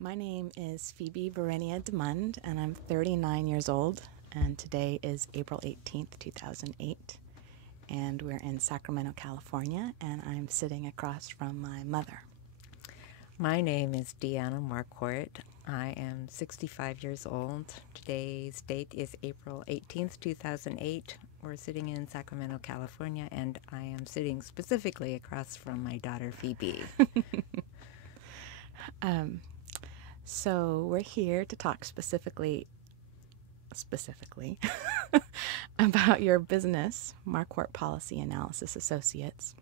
My name is Phoebe Varinia DeMund, and I'm 39 years old, and today is April 18th, 2008, and we're in Sacramento, California, and I'm sitting across from my mother. My name is Deanna Marquart. I am 65 years old. Today's date is April 18th, 2008. We're sitting in Sacramento, California, and I am sitting specifically across from my daughter, Phoebe. So we're here to talk specifically about your business, Marquart Policy Analysis Associates,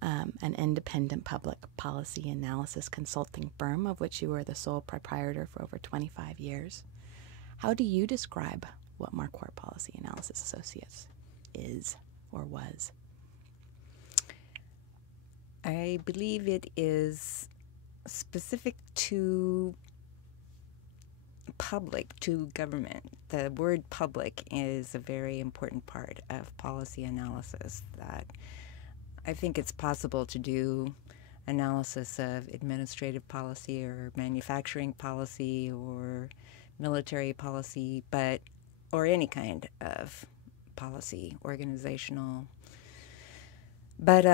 an independent public policy analysis consulting firm of which you are the sole proprietor for over 25 years. How do you describe what Marquart Policy Analysis Associates is or was? I believe it is specific to public, to government. The word public is a very important part of policy analysis. That I think it's possible to do analysis of administrative policy or manufacturing policy or military policy, or any kind of policy, organizational. But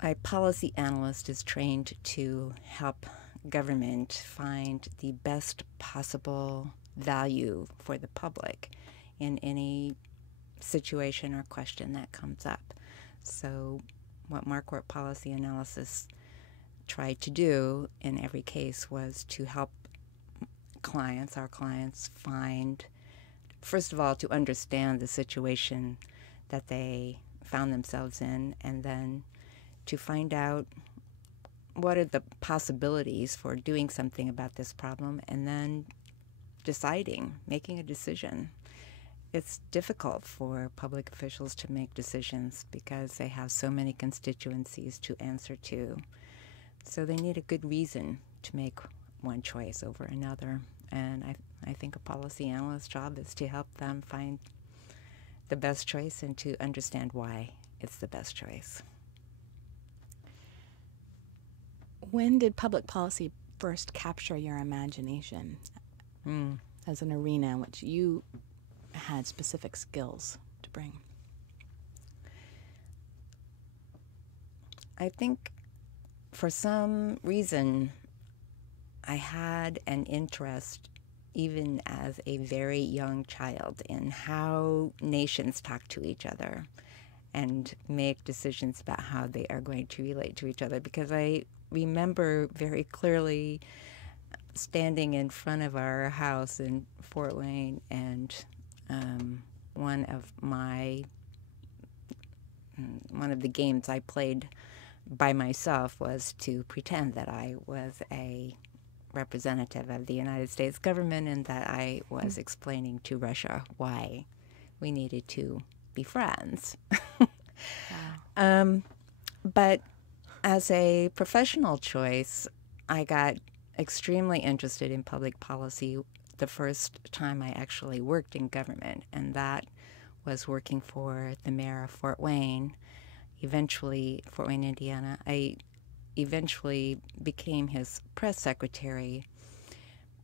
a policy analyst is trained to help government find the best possible value for the public in any situation or question that comes up. So what Marquart Policy Analysis tried to do in every case was to help our clients find, first of all, to understand the situation that they found themselves in, and then to find out what are the possibilities for doing something about this problem, and then making a decision. It's difficult for public officials to make decisions because they have so many constituencies to answer to. So they need a good reason to make one choice over another. And I think a policy analyst's job is to help them find the best choice and to understand why it's the best choice. When did public policy first capture your imagination as an arena in which you had specific skills to bring? I think for some reason I had an interest, even as a very young child, in how nations talk to each other and make decisions about how they are going to relate to each other, because I remember very clearly standing in front of our house in Fort Wayne, and one of the games I played by myself was to pretend that I was a representative of the United States government and that I was explaining to Russia why we needed to be friends. Wow. But as a professional choice, I got extremely interested in public policy the first time I actually worked in government, and that was working for the mayor of Fort Wayne, Fort Wayne, Indiana. I eventually became his press secretary,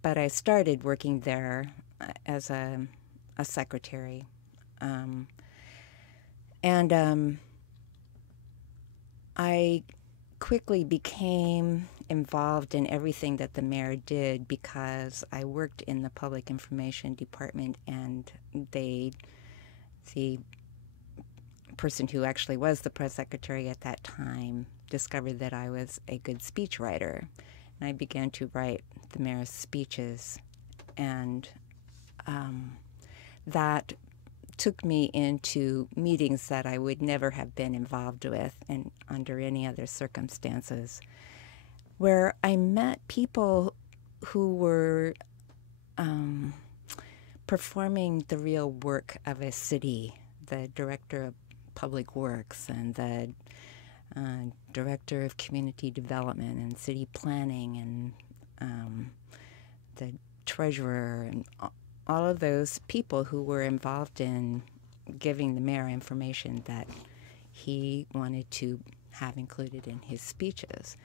but I started working there as a secretary. I quickly became involved in everything that the mayor did because I worked in the public information department, and the person who actually was the press secretary at that time discovered that I was a good speechwriter, and I began to write the mayor's speeches, and that took me into meetings that I would never have been involved with under any other circumstances, where I met people who were performing the real work of a city, the director of public works and the director of community development and city planning and the treasurer, and all of those people who were involved in giving the mayor information that he wanted to have included in his speeches.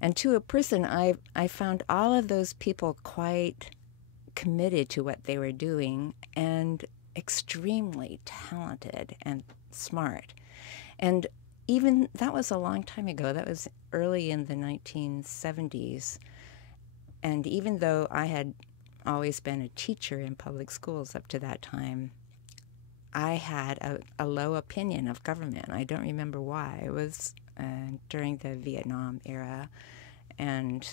And to a person, I found all of those people quite committed to what they were doing and extremely talented and smart. And even that was a long time ago. That was early in the 1970s. And even though I had always been a teacher in public schools up to that time, I had a low opinion of government. I don't remember why. It was during the Vietnam era and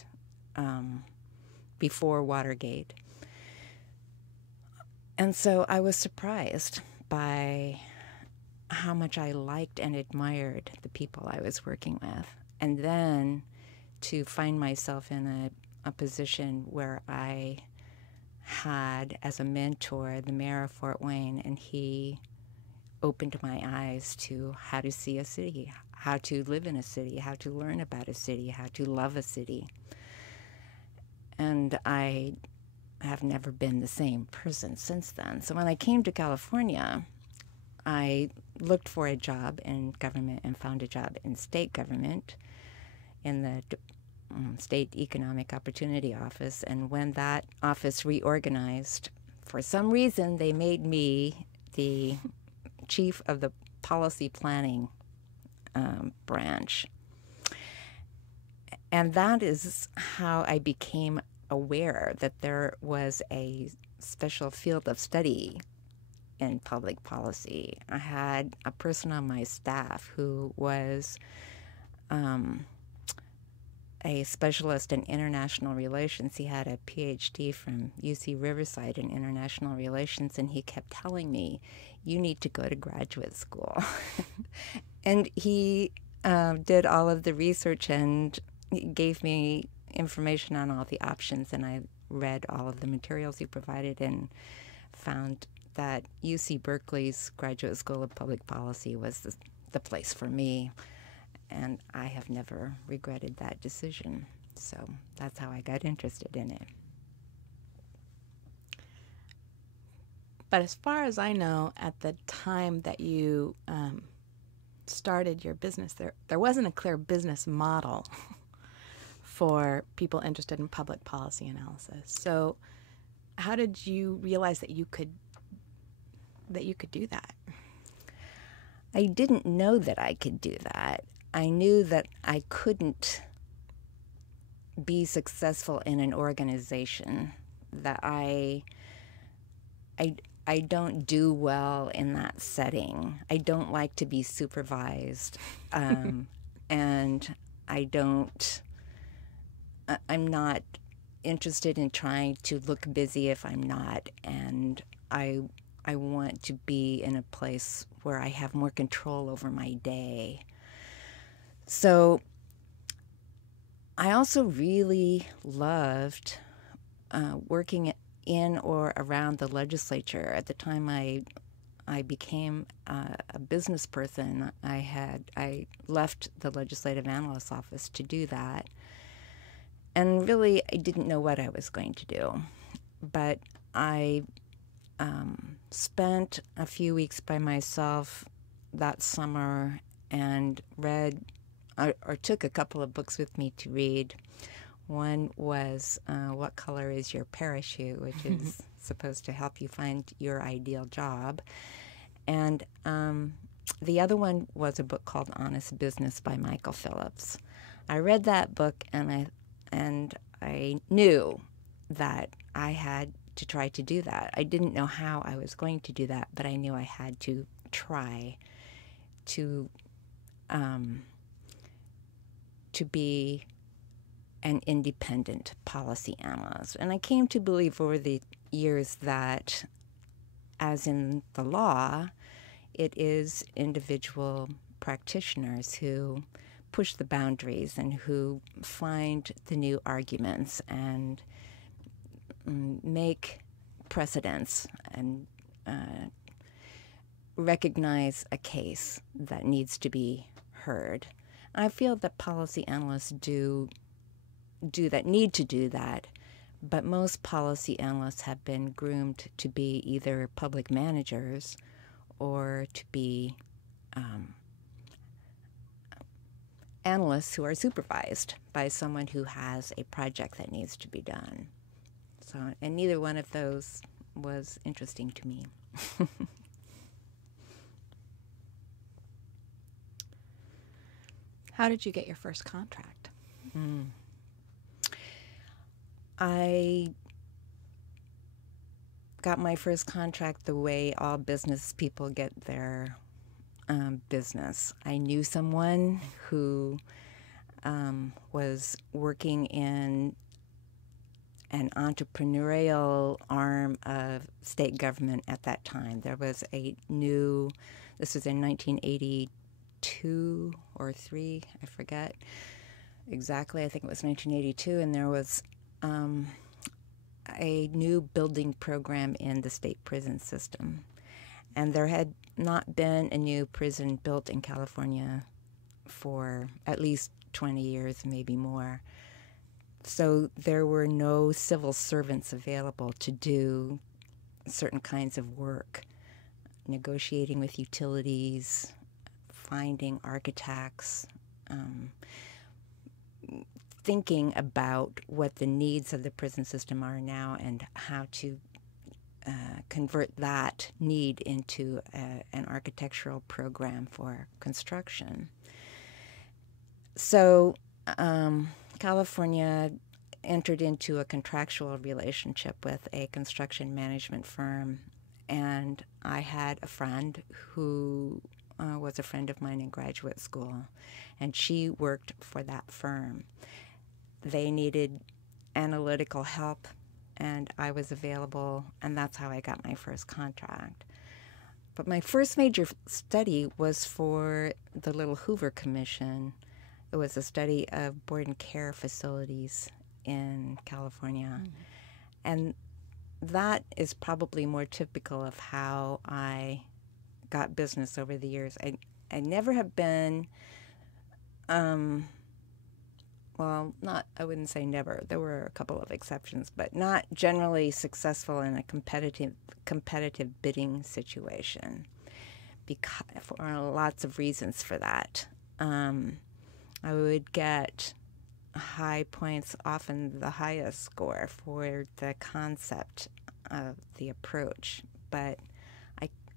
before Watergate. And so I was surprised by how much I liked and admired the people I was working with. And then to find myself in a position where I had as a mentor the mayor of Fort Wayne, and he opened my eyes to how to see a city, how to live in a city, how to learn about a city, how to love a city. And I have never been the same person since then. So when I came to California, I looked for a job in government and found a job in state government in the State Economic Opportunity Office. And when that office reorganized, for some reason, they made me the chief of the policy planning branch. And that is how I became aware that there was a special field of study in public policy. I had a person on my staff who was a specialist in international relations. He had a PhD from UC Riverside in international relations, and he kept telling me, you need to go to graduate school. And he did all of the research and gave me information on all the options, and I read all of the materials he provided and found that UC Berkeley's Graduate School of Public Policy was the place for me. And I have never regretted that decision. So that's how I got interested in it. But as far as I know, at the time that you started your business, there wasn't a clear business model for people interested in public policy analysis. So how did you realize that you could do that? I didn't know that I could do that. I knew that I couldn't be successful in an organization, that I don't do well in that setting. I don't like to be supervised, and I'm not interested in trying to look busy if I'm not, and I want to be in a place where I have more control over my day. So I also really loved working in or around the legislature. At the time I became a business person, I left the legislative analyst office to do that. And really, I didn't know what I was going to do. But I spent a few weeks by myself that summer and read or took a couple of books with me to read. One was What Color is Your Parachute, which is supposed to help you find your ideal job. And the other one was a book called Honest Business by Michael Phillips. I read that book, and I knew that I had to try to do that. I didn't know how I was going to do that, but I knew I had to try to be an independent policy analyst. And I came to believe over the years that, as in the law, it is individual practitioners who push the boundaries and who find the new arguments and make precedents and recognize a case that needs to be heard. I feel that policy analysts do that, need to do that, but most policy analysts have been groomed to be either public managers or to be analysts who are supervised by someone who has a project that needs to be done. So, and neither one of those was interesting to me. How did you get your first contract? I got my first contract the way all business people get their business. I knew someone who was working in an entrepreneurial arm of state government at that time. There was a new, this was in 1982 or 3, I forget exactly. I think it was 1982, and there was a new building program in the state prison system. And there had not been a new prison built in California for at least 20 years, maybe more. So there were no civil servants available to do certain kinds of work, negotiating with utilities, finding architects, thinking about what the needs of the prison system are now and how to convert that need into an architectural program for construction. So California entered into a contractual relationship with a construction management firm, and I had a friend who was a friend of mine in graduate school, and she worked for that firm. They needed analytical help, and I was available, and that's how I got my first contract. But my first major study was for the Little Hoover Commission. It was a study of board and care facilities in California. And that is probably more typical of how I got business over the years. I never have been, well, not, I wouldn't say never. There were a couple of exceptions, but not generally successful in a competitive bidding situation, because for lots of reasons for that. I would get high points, often the highest score for the concept of the approach, but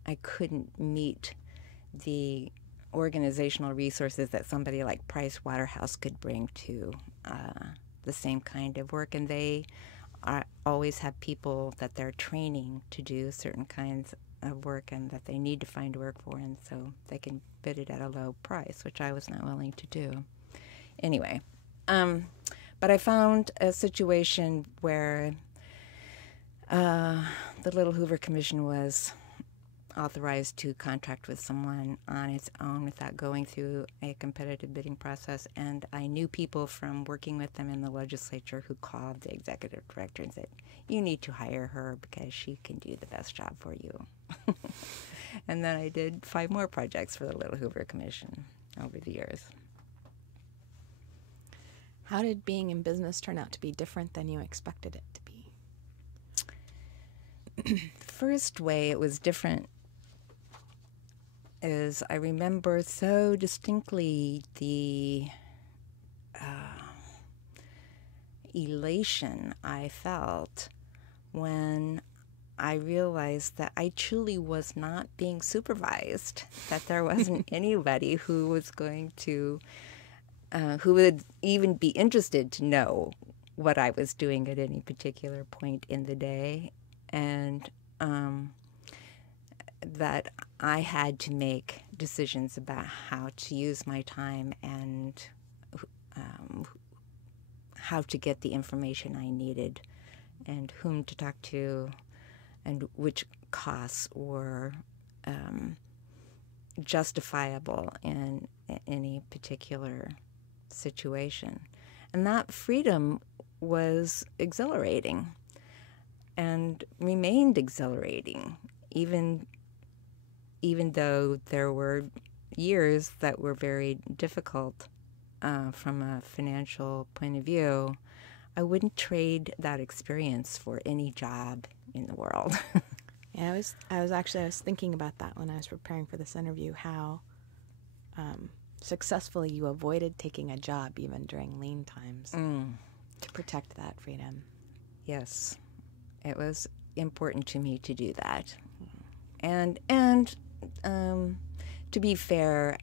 I couldn't meet the organizational resources that somebody like Price Waterhouse could bring to the same kind of work, and they always have people that they're training to do certain kinds of work and that they need to find work for, and so they can bid it at a low price, which I was not willing to do. Anyway, but I found a situation where the Little Hoover Commission was authorized to contract with someone on its own without going through a competitive bidding process, and I knew people from working with them in the legislature who called the executive director and said, "You need to hire her because she can do the best job for you." And then I did 5 more projects for the Little Hoover Commission over the years. How did being in business turn out to be different than you expected it to be? First way it was different is I remember so distinctly the elation I felt when I realized that I truly was not being supervised, that there wasn't anybody who was going to who would even be interested to know what I was doing at any particular point in the day, and that I had to make decisions about how to use my time and how to get the information I needed and whom to talk to and which costs were justifiable in any particular situation. And that freedom was exhilarating and remained exhilarating, even though there were years that were very difficult from a financial point of view. I wouldn't trade that experience for any job in the world. Yeah, I was thinking about that when I was preparing for this interview, how successfully you avoided taking a job even during lean times to protect that freedom. Yes, it was important to me to do that. And to be fair,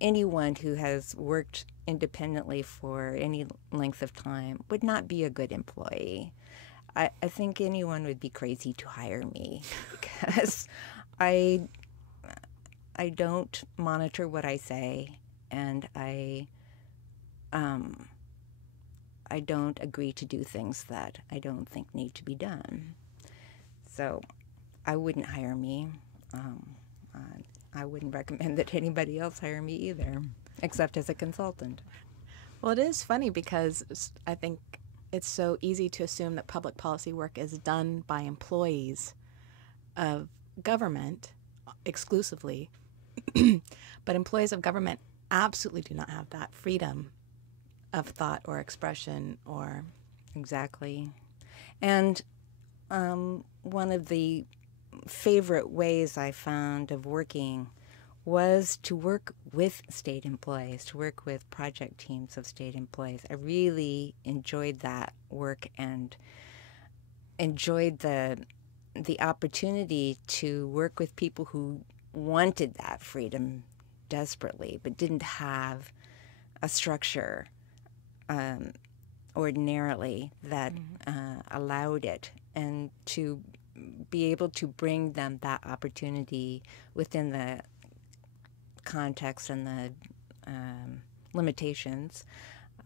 anyone who has worked independently for any length of time would not be a good employee. I think anyone would be crazy to hire me because I don't monitor what I say, and I don't agree to do things that I don't think need to be done. So I wouldn't hire me. I wouldn't recommend that anybody else hire me either, except as a consultant. Well, it is funny because I think it's so easy to assume that public policy work is done by employees of government exclusively, but employees of government absolutely do not have that freedom of thought or expression or... Exactly. And one of the favorite ways I found of working was to work with state employees, to work with project teams of state employees. I really enjoyed that work and enjoyed the opportunity to work with people who wanted that freedom desperately, but didn't have a structure ordinarily that allowed it, and to be able to bring them that opportunity within the context and the limitations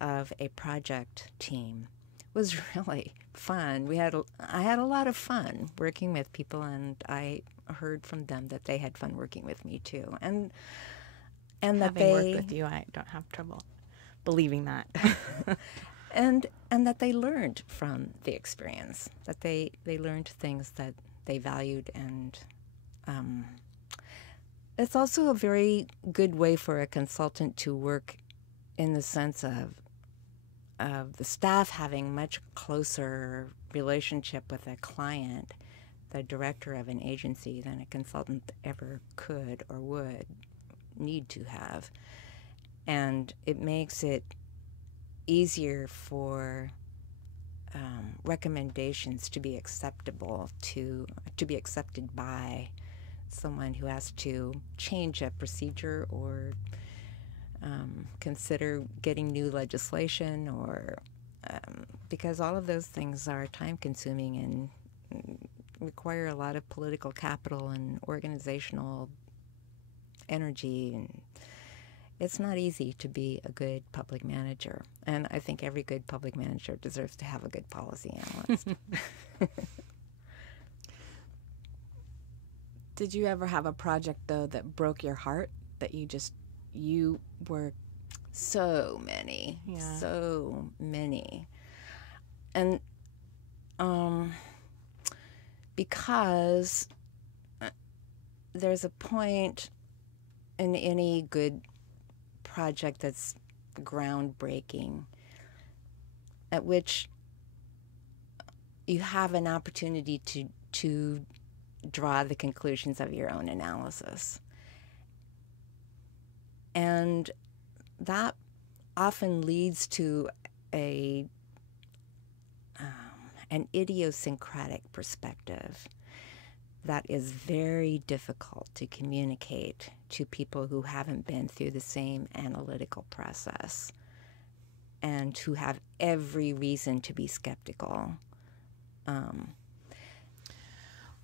of a project team was really fun. I had a lot of fun working with people, and I heard from them that they had fun working with me too. And that Having worked with you, I don't have trouble believing that. and that they learned from the experience, that they learned things that they valued. And it's also a very good way for a consultant to work in the sense of the staff having much closer relationship with a client, the director of an agency, than a consultant ever could or would need to have. And it makes it easier for recommendations to be acceptable, to be accepted by someone who has to change a procedure or consider getting new legislation, or because all of those things are time-consuming and require a lot of political capital and organizational energy, and it's not easy to be a good public manager. And I think every good public manager deserves to have a good policy analyst. Did you ever have a project, though, that broke your heart, that you were... So many. And because there's a point in any good project that's groundbreaking at which you have an opportunity to draw the conclusions of your own analysis. And that often leads to an idiosyncratic perspective that is very difficult to communicate to people who haven't been through the same analytical process and who have every reason to be skeptical.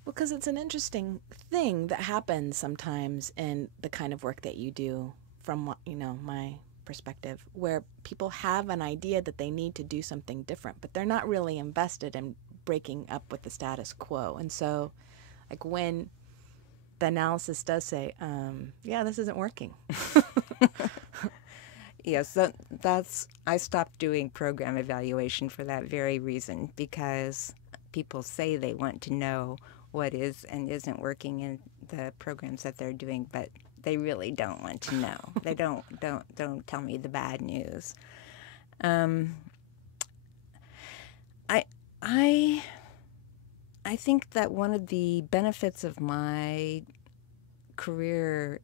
Because it's an interesting thing that happens sometimes in the kind of work that you do, from my perspective, where people have an idea that they need to do something different, but they're not really invested in breaking up with the status quo. And so, like, when the analysis does say, yeah, this isn't working. Yes, I stopped doing program evaluation for that very reason, because people say they want to know what is and isn't working in the programs that they're doing, but they really don't want to know. They don't tell me the bad news. I think that one of the benefits of my career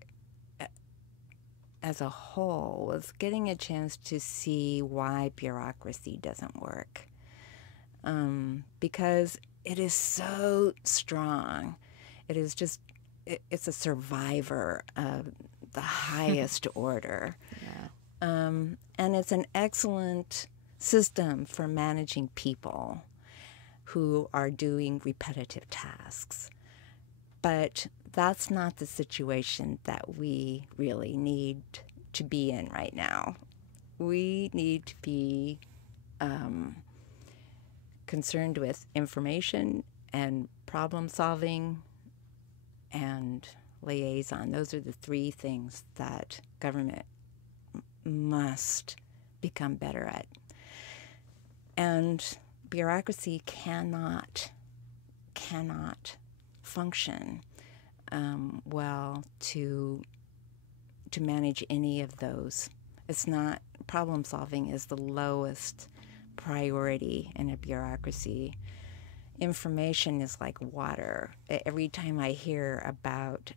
as a whole was getting a chance to see why bureaucracy doesn't work. Because it is so strong. It is just, it's a survivor of the highest order. Yeah. And it's an excellent system for managing people who are doing repetitive tasks. But that's not the situation that we really need to be in right now. We need to be concerned with information and problem solving and liaison. Those are the three things that government must become better at. And bureaucracy cannot function well to manage any of those. It's not, problem solving is the lowest priority in a bureaucracy. Information is like water. Every time I hear about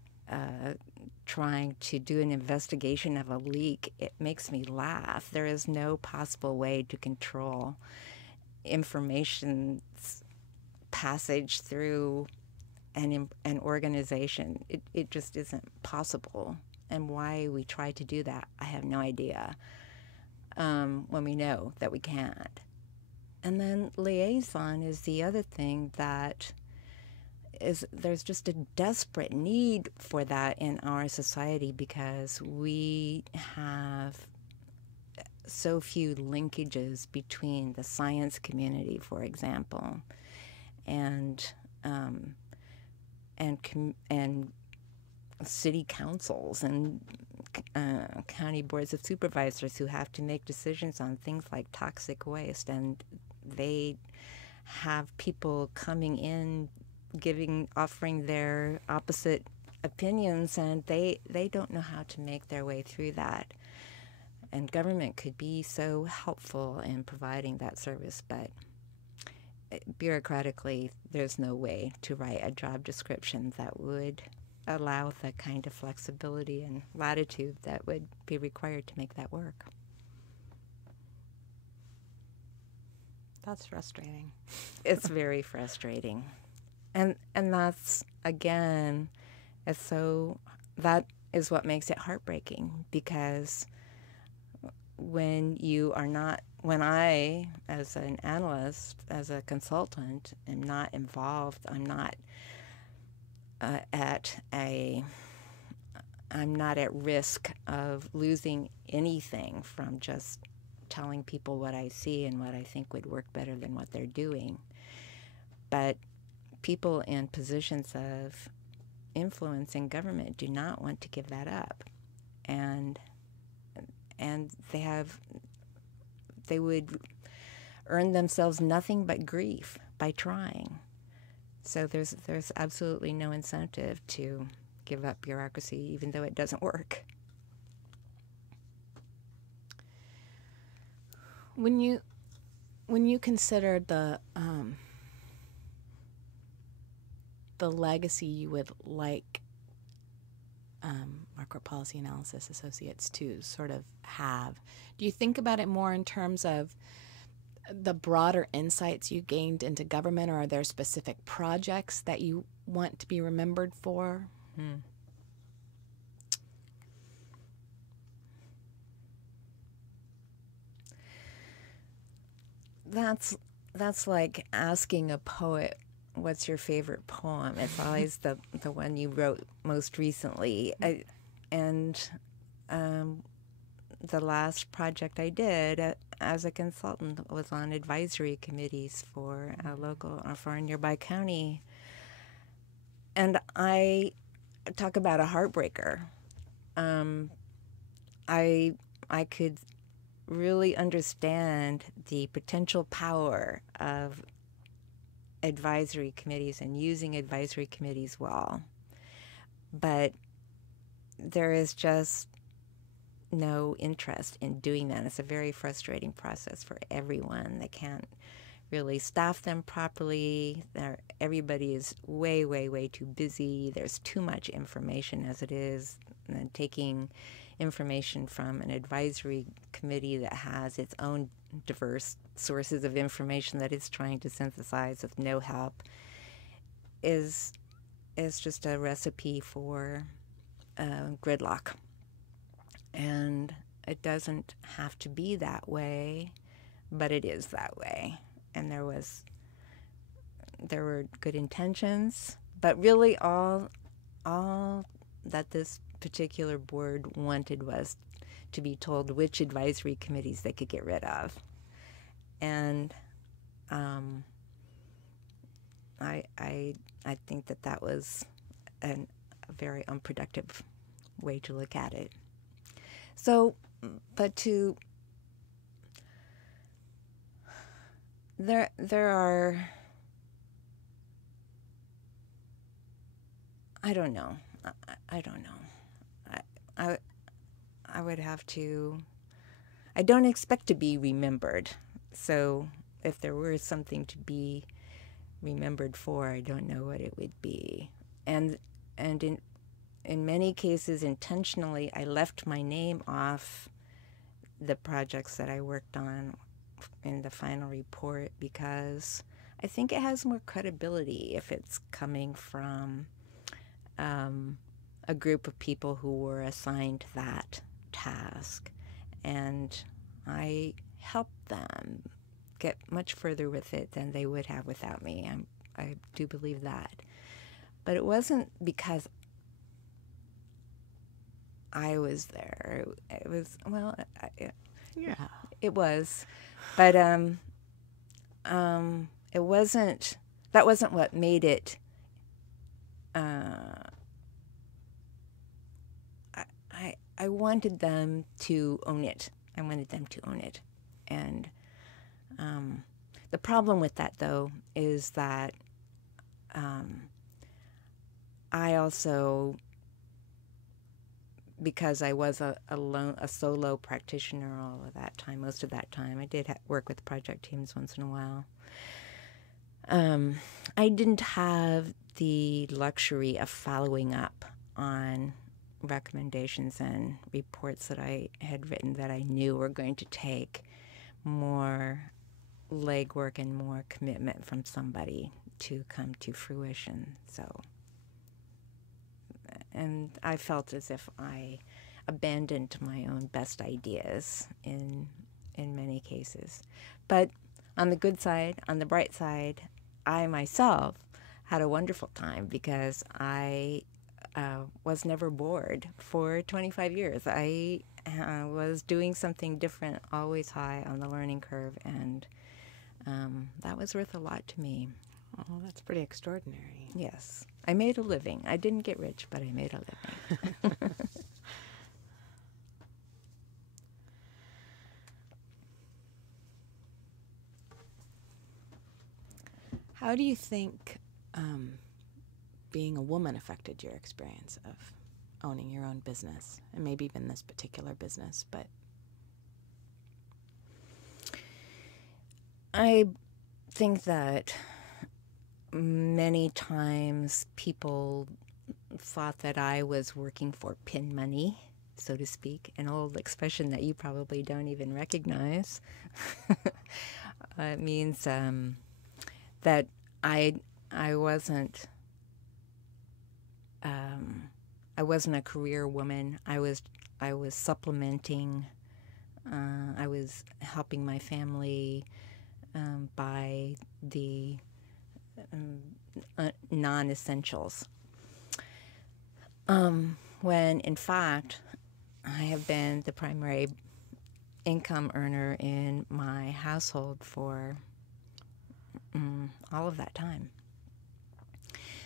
trying to do an investigation of a leak, it makes me laugh. There is no possible way to control information's passage through an organization. It just isn't possible. And why we try to do that, I have no idea, when we know that we can't. And then liaison is the other thing that is, there's just a desperate need for that in our society because we have so few linkages between the science community, for example, and city councils and county boards of supervisors who have to make decisions on things like toxic waste, and they have people coming in offering their opposite opinions, and they don't know how to make their way through that. And government could be so helpful in providing that service, but bureaucratically, there's no way to write a job description that would allow the kind of flexibility and latitude that would be required to make that work. That's frustrating. It's very frustrating. And that's, again, that is what makes it heartbreaking, because when I, as an analyst, as a consultant, am not involved, I'm not at risk of losing anything from just telling people what I see and what I think would work better than what they're doing. But people in positions of influence in government do not want to give that up. And they would earn themselves nothing but grief by trying. So there's absolutely no incentive to give up bureaucracy, even though it doesn't work. When you consider the legacy you would like Marquart Policy Analysis Associates to sort of have, do you think about it more in terms of the broader insights you gained into government, or are there specific projects that you want to be remembered for? That's like asking a poet, what's your favorite poem? It's always the one you wrote most recently. The last project I did as a consultant was on advisory committees for a nearby county. And I talk about a heartbreaker. I could really understand the potential power of advisory committees and using advisory committees well. But there is just no interest in doing that. It's a very frustrating process for everyone. They can't really staff them properly. Everybody is way, way, way too busy. There's too much information as it is. taking information from an advisory committee that has its own diverse sources of information that it's trying to synthesize with no help is just a recipe for gridlock. And it doesn't have to be that way, but it is that way. And there were good intentions, but really all that this particular board wanted was to be told which advisory committees they could get rid of. And I think that was a very unproductive way to look at it. So, but there are, I don't know. I don't know. I would have to, I don't expect to be remembered. So if there were something to be remembered for, I don't know what it would be. And in many cases, intentionally, I left my name off the projects that I worked on in the final report because I think it has more credibility if it's coming from a group of people who were assigned that task. And I helped them get much further with it than they would have without me. I do believe that. But it wasn't because I was there. It was, well, yeah, it was. But it wasn't, that wasn't what made it, I wanted them to own it. I wanted them to own it. And the problem with that, though, is that I also, because I was a solo practitioner all of that time, most of that time, I did work with project teams once in a while. I didn't have the luxury of following up on recommendations and reports that I had written that I knew were going to take more legwork and more commitment from somebody to come to fruition. So, and I felt as if I abandoned my own best ideas in many cases. But on the good side, on the bright side, I myself had a wonderful time because I was never bored for 25 years. I was doing something different, always high on the learning curve, and that was worth a lot to me. Oh, that's pretty extraordinary. Yes. I made a living. I didn't get rich, but I made a living. How do you think being a woman affected your experience of owning your own business, and maybe even this particular business? But I think that many times people thought that I was working for pin money, so to speak, an old expression that you probably don't even recognize. It means that I wasn't a career woman. I was supplementing. I was helping my family buy the non-essentials. When in fact, I have been the primary income earner in my household for all of that time.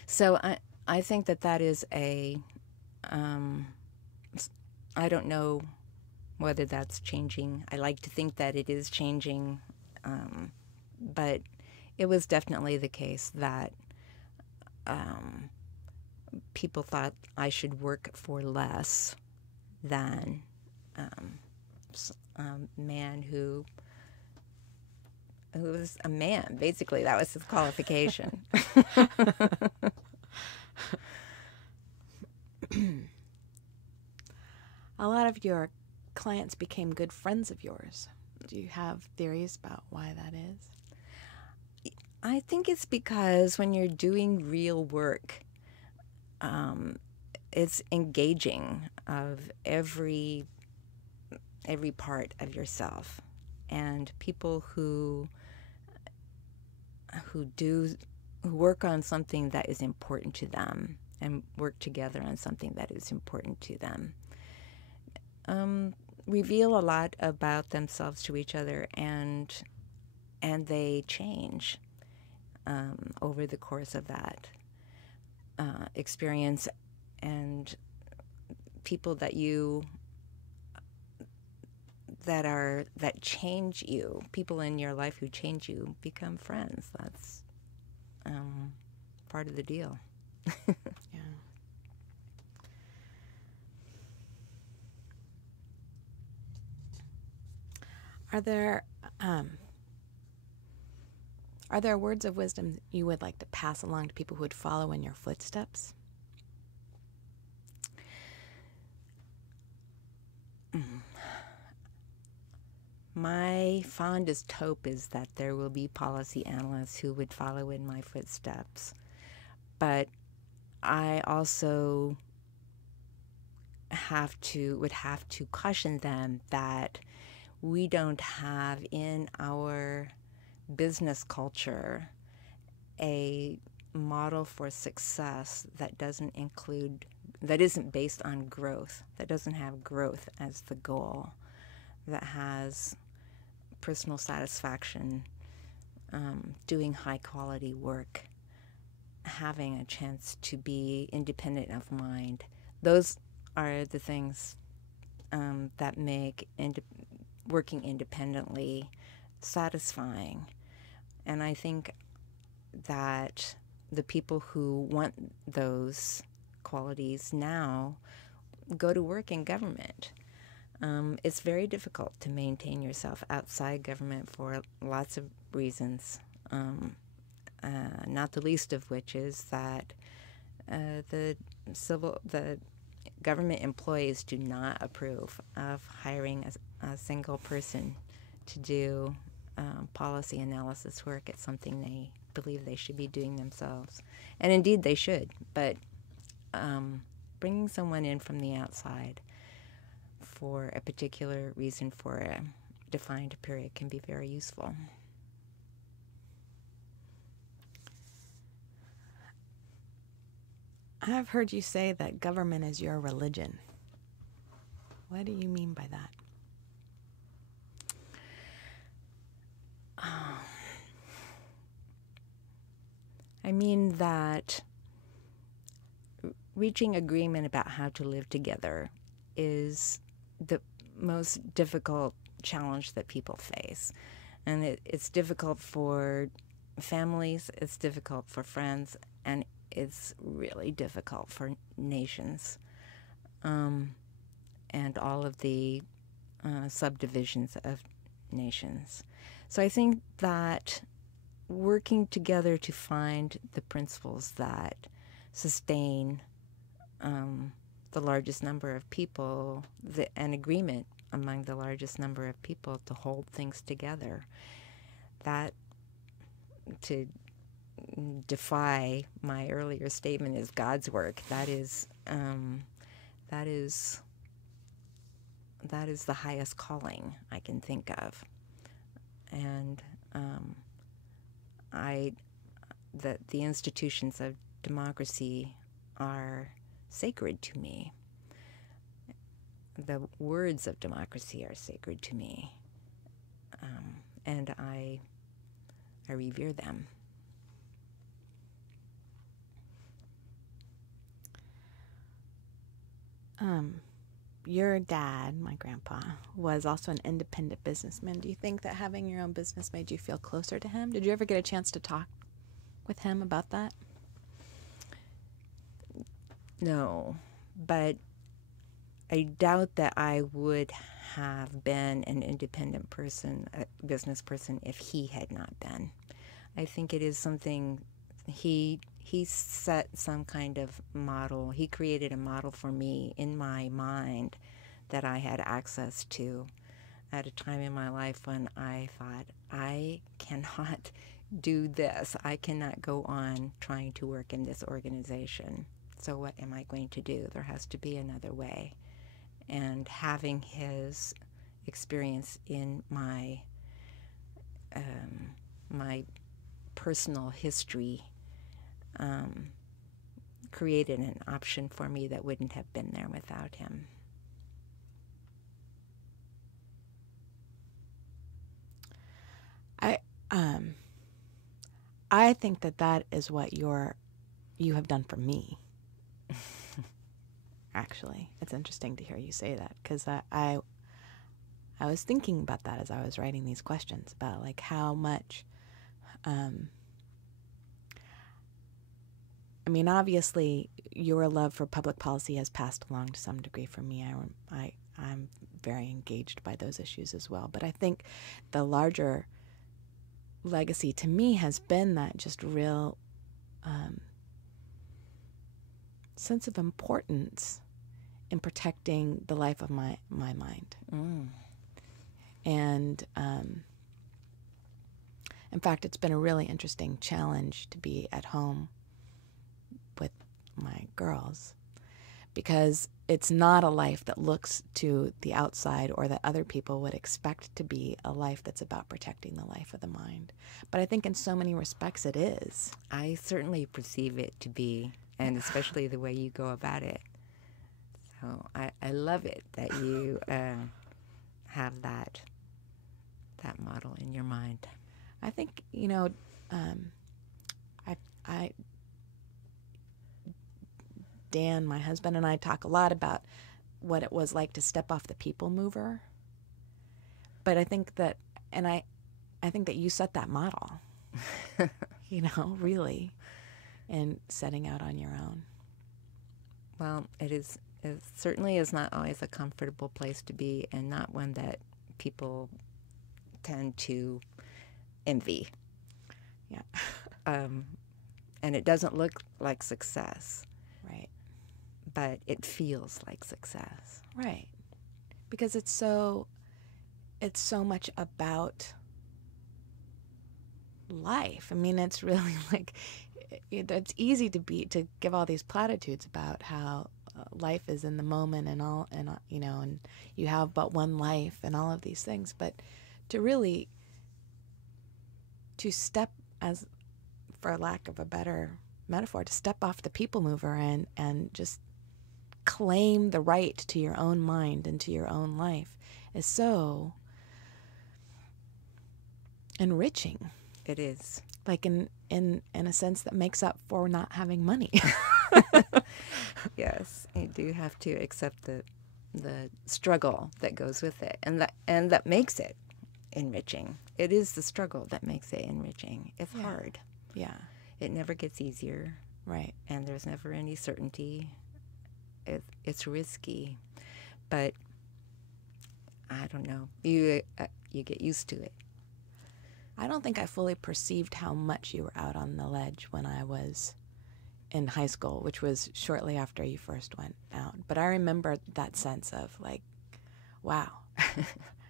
So I think that is a, I don't know whether that's changing. I like to think that it is changing, but it was definitely the case that people thought I should work for less than a man who was a man. Basically, that was his qualification. A lot of your clients became good friends of yours. Do you have theories about why that is? I think it's because when you're doing real work, it's engaging of every part of yourself, and people who work on something that is important to them and work together on something that is important to them reveal a lot about themselves to each other, and they change over the course of that experience. And people that change you, people in your life who change you, become friends. That's part of the deal. Yeah. Are there words of wisdom you would like to pass along to people who would follow in your footsteps? My fondest hope is that there will be policy analysts who would follow in my footsteps. But I also would have to caution them that we don't have in our business culture a model for success that isn't based on growth, that doesn't have growth as the goal, that has personal satisfaction, doing high quality work, having a chance to be independent of mind. Those are the things that make working independently satisfying. And I think that the people who want those qualities now go to work in government. It's very difficult to maintain yourself outside government for lots of reasons, not the least of which is that the government employees do not approve of hiring a single person to do policy analysis work. It's something they believe they should be doing themselves. And indeed they should, but bringing someone in from the outside for a particular reason for a defined period can be very useful. I've heard you say that government is your religion. What do you mean by that? I mean that reaching agreement about how to live together is the most difficult challenge that people face. And it's difficult for families, it's difficult for friends, and it's really difficult for nations and all of the subdivisions of nations. So I think that working together to find the principles that sustain the largest number of people, an agreement among the largest number of people to hold things together, that, to defy my earlier statement, is God's work. That is the highest calling I can think of. And the institutions of democracy are sacred to me. The words of democracy are sacred to me, and I revere them. Your dad, my grandpa, was also an independent businessman. Do you think that having your own business made you feel closer to him? Did you ever get a chance to talk with him about that? No, but I doubt that I would have been an independent person, a business person, if he had not been. I think it is something he set some kind of model. He created a model for me in my mind that I had access to at a time in my life when I thought, I cannot do this. I cannot go on trying to work in this organization. So what am I going to do? There has to be another way. And having his experience in my my personal history created an option for me that wouldn't have been there without him. I think that is what you have done for me. Actually, it's interesting to hear you say that, because I was thinking about that as I was writing these questions about like how much. I mean, obviously, your love for public policy has passed along to some degree for me. I'm very engaged by those issues as well. But I think the larger legacy to me has been that just real sense of importance in protecting the life of my mind. And in fact, it's been a really interesting challenge to be at home with my girls, because it's not a life that looks to the outside or that other people would expect to be a life that's about protecting the life of the mind. But I think in so many respects it is. I certainly perceive it to be, and especially the way you go about it. So I love it that you have that model in your mind. I think, Dan, my husband, and I talk a lot about what it was like to step off the people mover. But I think that, I think that you set that model, really, in setting out on your own. Well, it certainly is not always a comfortable place to be, and not one that people tend to envy. Yeah. And it doesn't look like success. Right. But it feels like success. Right. Because it's so much about life. I mean, it's really like, it's easy to give all these platitudes about how life is in the moment and you have but one life and all of these things. But to step, as for lack of a better metaphor, to step off the people mover and just claim the right to your own mind and to your own life is so enriching. It is. Like in a sense that makes up for not having money. Yes, you do have to accept the struggle that goes with it, and that makes it enriching. It is the struggle that makes it enriching. It's hard. Yeah. It never gets easier. Right. And there's never any certainty. It's risky, but I don't know. You get used to it. I don't think I fully perceived how much you were out on the ledge when I was in high school, which was shortly after you first went out. But I remember that sense of like, wow,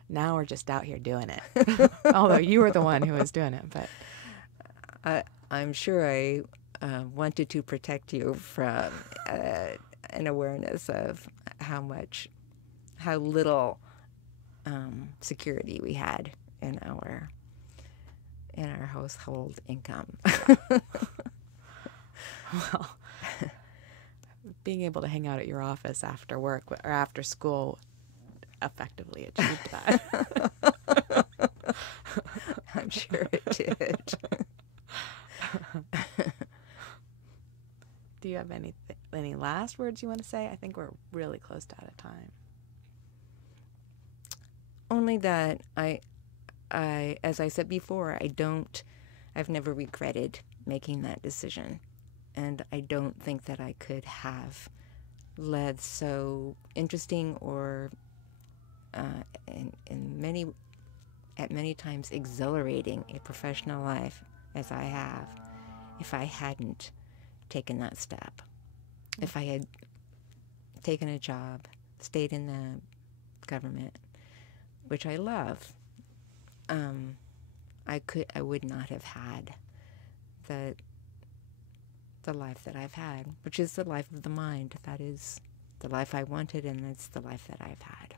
now we're just out here doing it. Although you were the one who was doing it. But I'm sure I wanted to protect you from an awareness of how little security we had in our household income. Well, being able to hang out at your office after work or after school effectively achieved that. I'm sure it did. Do you have any last words you want to say? I think we're really close to out of time. Only that I, as I said before, I've never regretted making that decision. And I don't think that I could have led so interesting or at many times exhilarating a professional life as I have if I hadn't taken that step. If I had taken a job, stayed in government, which I love, I would not have had the life that I've had, which is the life of the mind. That is the life I wanted, and it's the life that I've had.